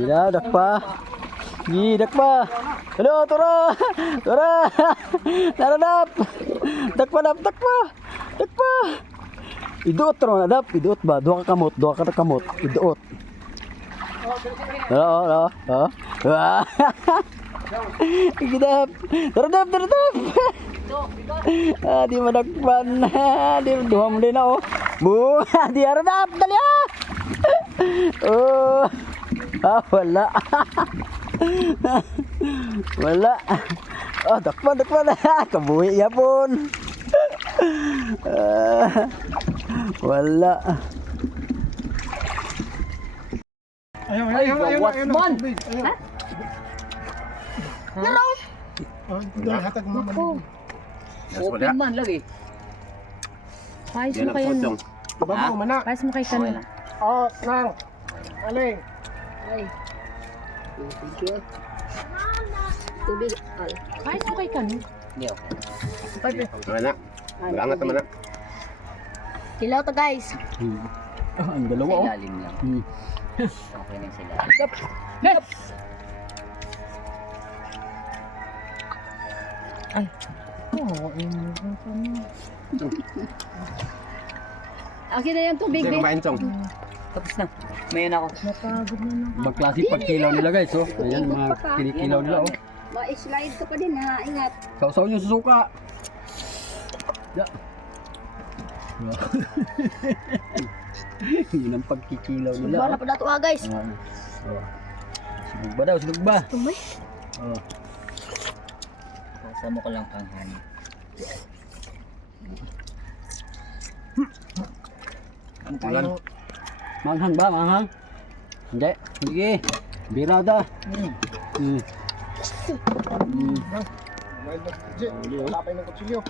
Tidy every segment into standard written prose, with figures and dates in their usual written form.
Gila, dakpa. Dakpa. Halo, tura. Tura. Naradap. Dakpa, dakpa. Dakpa. Iduot ro na dap, iduot ba? Duha ka kamot, iduot. Oo. Wah. Gidap. Naradap. Di madakpan. Di duha mo din ako. Bu, di naradap dali ah. Oh. Wala. Wala. Oh, dakpan. Kabuhi yapon. Wala. Ayaw. Man. Naraw. Doon hatag mo man. Open man lagi. Pais mo kayo. Babaw man na. Pais mo kay kanila. Oh, nang. Aling. Ay. Tubig. Pais mo kay kanila. Hindi okay. Mana? Berangat naman na. Hilaw to guys. Ang dalawa Sa oh. ilalim lang. Okay na sila. Ay. Okay na yung tubig. Hindi Be. kumain tong. Tapos na. Mayon ako. Napagod na na. Ibang klase pagkilaw nila guys oh. Ayan mga kinikilaw nila oh. Ma-slide ka pa din ha. Ingat. Sausaw nyo sa suka. Ya. Yun ang pagkikilaw nila. Wala pa dato guys. Sinug ba daw? Sinug ba? Tumay. Kasama ko lang panghan. Ulan. Manghang ba? Manghang? Hindi. Sige. Birada. Tapay ng kutsilyo.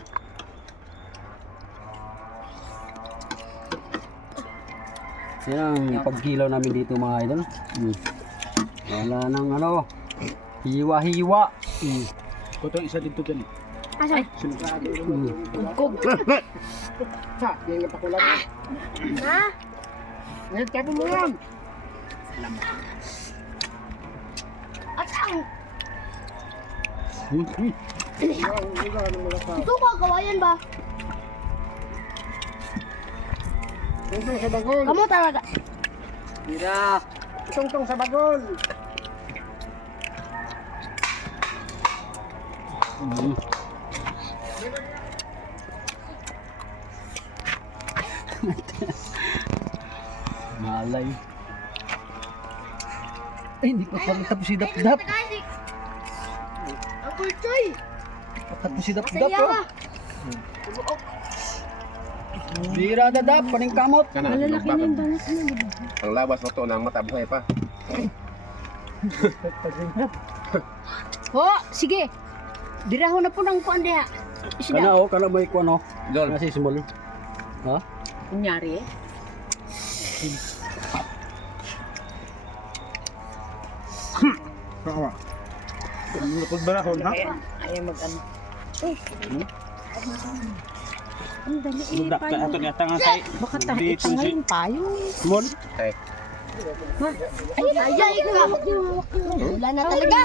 Yan ang pagkilaw namin dito mga idol. Wala nang ano. Hiwa-hiwa. Kutong isa dito dyan. Asa? Kog. Ha, yung napakulat. Ha? Ngayon, tapo mo yan. Asang? Ito ba kawayan ba? Tungtong sa bagol. Kamu talaga. Tira! Tungtong sa bagol. Malay. Ay, hindi ko pa tapos si dap-dap. Ang kultoy. Tapos si dap-dap Masaya oh. ka. Birada dap. Paning kamot. Kana, Malalaki na yung balas mo. ang labas mo to ng mata buhay pa. Ho, sige. Biraho na po ng kuan diha. Isda. Kana oh. Kana may kuwan oh. Dol. Kasi small. Ha? Kunyari eh. Kawa. Lupod ba ako, ha? Ayaw mag-ano. Ang dali eh. Mudak ka ato niya tanga say. Baka tangayin tayo. Small. Okay. Ayun, wala na talaga.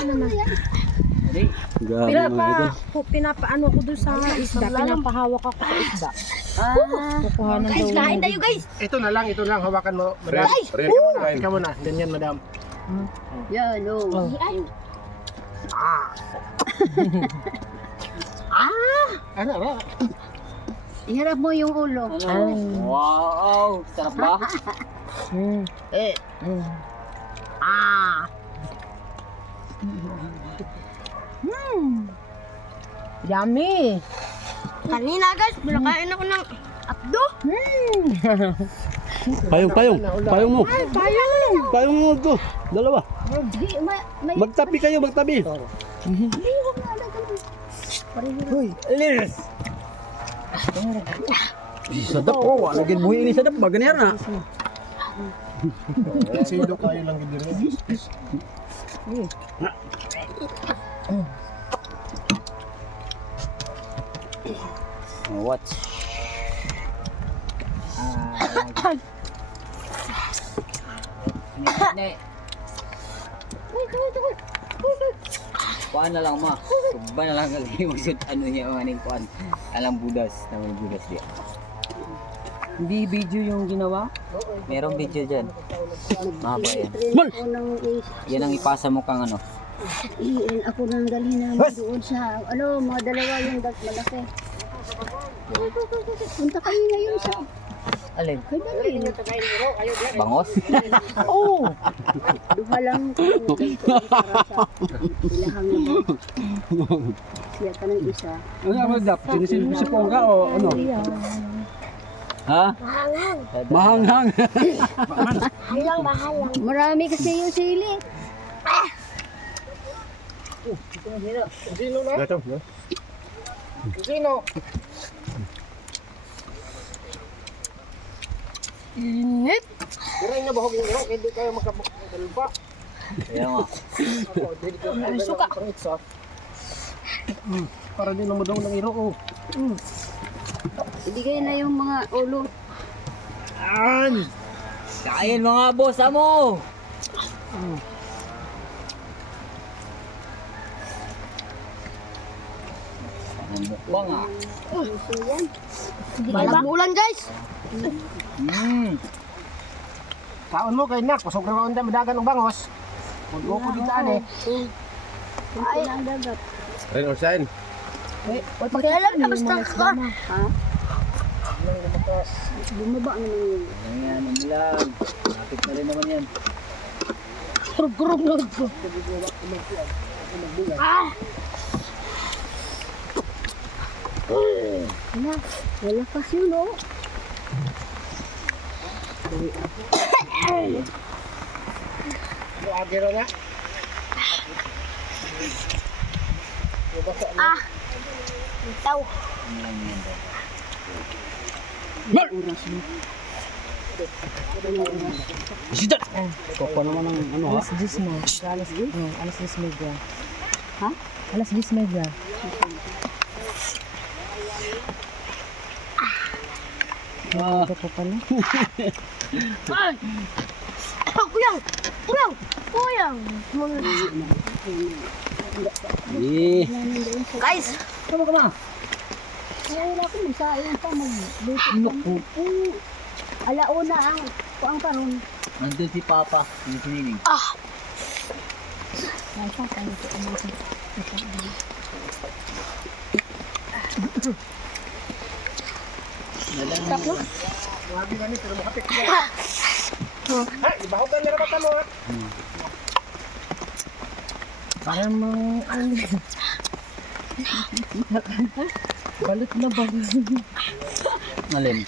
Grabe mga idol. Pinapaano ko doon sa isda. Pinapahawak ako sa isda. Kukuhanan daw. Guys, kain tayo guys. Ito na lang, hawakan mo. Madam. Ikaw muna, ganyan madam. Yan, no. Ano ba? Iharap mo yung ulo. Wow! Sarap ba? Yummy! Kanina guys, pinakain ako ng abdo. Payong. Payong mo. Payong! Payong mo to. Dalawa. Magtabi kayo, magtabi. Hoy, Elias. Sadap oh, wala gid buhi ini sadap ba ganyan na. Sido kayo lang gid dire. What? Kuan na lang ma. Suba na lang kag magsud ano niya ang aning kuan. Alang budas, naman budas dia. Hindi video yung ginawa? Merong video diyan. Mahaba yan. Mal! Yan ang ipasa mo kang ano. Ako nang dali na doon sa, mga dalawa yung malaki. Punta kami ngayon sa, Alin? kay dali. Bangos? Oo! Duha lang para sa ilahang na ba? Siya ka ng isa. Ano ang magdap? Sinisilip si Pongga o ano? Ha? Mahanghang. Marami kasi yung sili. Sino na? Ito. Sino? Init! Diray na bahog yung irok, hindi kayo magkabalba. Kaya nga. Ang suka. Para din naman daw ng irok. Oh. Ibigay na yung mga ulo. Kain mga boss mo. Ang mukbang ah. Balang bulan guys! Kaon mo kay nak, pasok na kaon tayo madagan ng bangos. Huwag ko dito ane. Ay, ang dagat. Ren or sign? Pakialam na basta ka. Ha? Bumaba naman yun. Ayan, ang lag. Lapit na rin naman yan. Kurog-kurog na ito. Ah! Wala kasi yun, oh. Agero na. Ah! Itaw. Mal! Isidat! Koko naman ang ano ha? Alas 10 mo. Alas 10? Alas 10 media. Ha? Alas 10 media. Ah, Ito po pala. Ay! Kuyang! Kuyang! Kuyang! eh. Guys! Tama ka ma. Wala ko magsain pa magluto. Alauna ang karon. Nandun si Papa, yung siniling. Wabi na ni, pero makapit na. Ay, ibahog ka nila mata mo ha. Parang balot na balot. Alin?